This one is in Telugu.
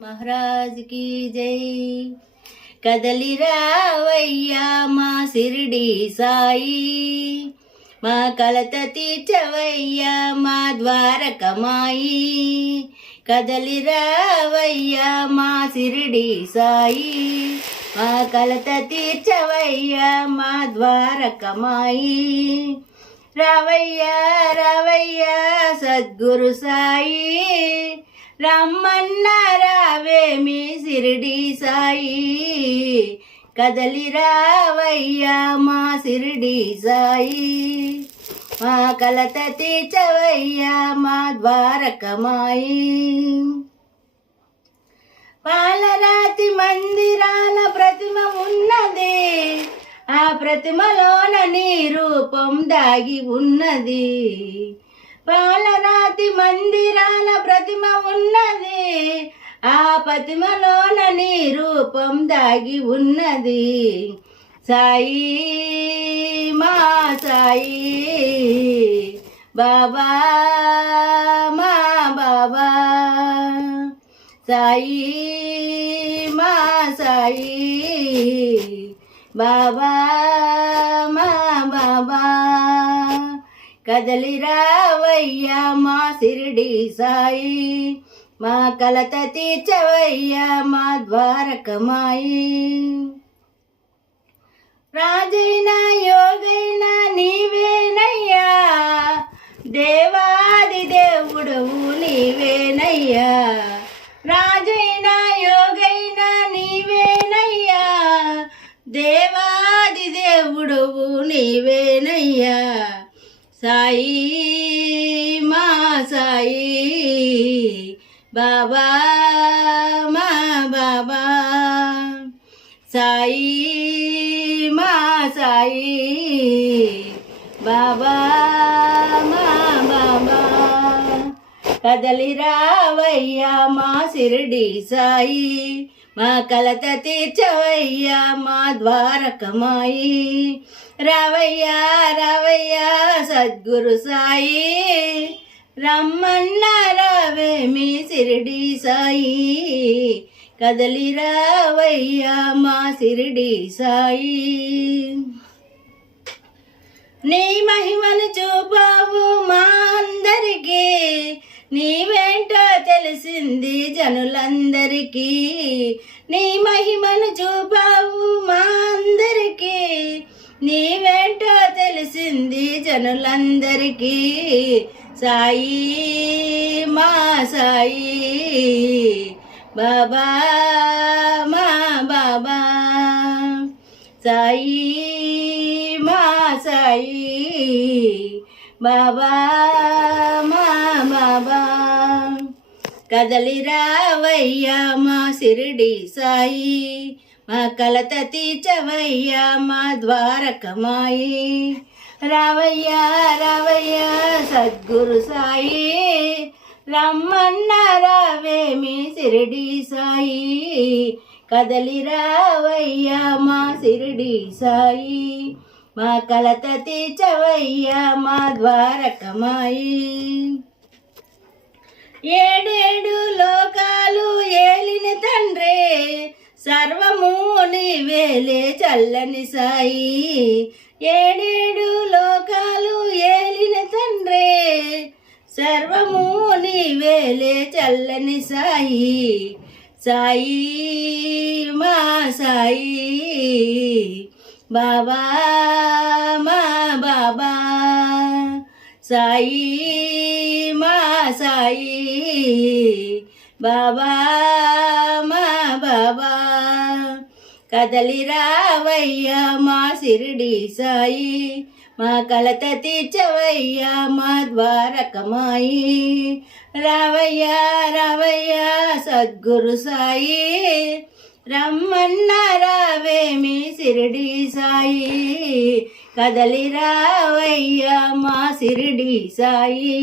महाराज की जय। కదలి రావయ్యా మా సిరిడి సాయి, మా కలత తీర్చవయ్యా మా ద్వారకమాయి. కదలి రావయ్యా మా సిరిడి సాయి, మా కలత తీర్చవయ్యా మా ద్వారకమాయి. రావయ్యా రావయ్యా సద్గురు సాయి, రమ్మన్న రావేమి సిరిడి సాయి. కదలి రావయ్యా మా సిరిడి సాయి, మా కలత తీర్చవయ్యా మా ద్వారకమాయి. పాలరాతి మందిరాల ప్రతిమ ఉన్నది, ఆ ప్రతిమలోన నీ రూపం దాగి ఉన్నది. పాలరాతి మందిరాల ప్రతిమ ఉన్నది, ఆ ప్రతిమలోన నీ రూపం దాగి ఉన్నది. సాయి మా సాయి బాబా, మా బాబా. సాయి మా సాయి బాబా, మా బాబా. కదలి రావయ్యా మా సిరిడి సాయి, మా కలత తీర్చవయ్యా మా ద్వారకమాయి. రాజైనా యోగైనా నీవేనయ్యా, దేవాది దేవుడవు నీవేనయ్యా. రాజైనా యోగైనా నీవేనయ్యా, దేవాది దేవుడవు నీవేనయ్యా. సాయి మా సాయి బాబా, మా బాబా. సాయి మా సాయి బాబా, మా బాబా. కదలి రావయ్యా మా సిరిడి సాయి, మా కలత తీర్చవయ్యా మా ద్వారకమాయి. రావయ్యా రావయ్యా సద్గురు సాయి, రమ్మన్న రావేమి సిరిడి సాయి. కదలి రావయ్యా మా సిరిడి సాయి. నీ మహిమను చూపావు మా అందరికీ, నీవేంటో తెలిసింది జనులందరికీ. నీ మహిమను చూపావు మా అందరికీ, నీవేంటో తెలిసింది జనులందరికీ. సాయి మా సాయి బాబా, మా బాబా. సాయి మా సాయి బాబా, మా బాబా. కదలి రావయ్యా మా సిరిడి సాయి, మా కలత తీర్చవయ్యా మా ద్వారకమాయి. రావయ్యా రావయ్యా సద్గురు సాయి, రమ్మన్న రావేమి సిరిడి సాయి. కదలి రావయ్యా మా సిరిడి సాయి, మా కలత తీర్చవయ్యా మా ద్వారకమాయి. ఏడేడు లోకాలు ఏలిన తండ్రే, సర్వము నీవేలే చల్లని సాయి. ఏడేడు లోకాలు ఏలిన తండ్రే, సర్వము నీవేలే చల్లని సాయి. సాయి మా సాయి బాబా, మా బాబా. సాయి మా సాయి బాబా, మా బాబా. కదలి రావయ్యా మా సిరిడి సాయి, మా కలత తీర్చవయ్యా మా ద్వారకమాయి. రావయ్యా రావయ్యా సద్గురు సాయి, రమ్మన్న రావేమి సిరిడి సాయి. కదలి రావయ్యా మా సిరిడి సాయి.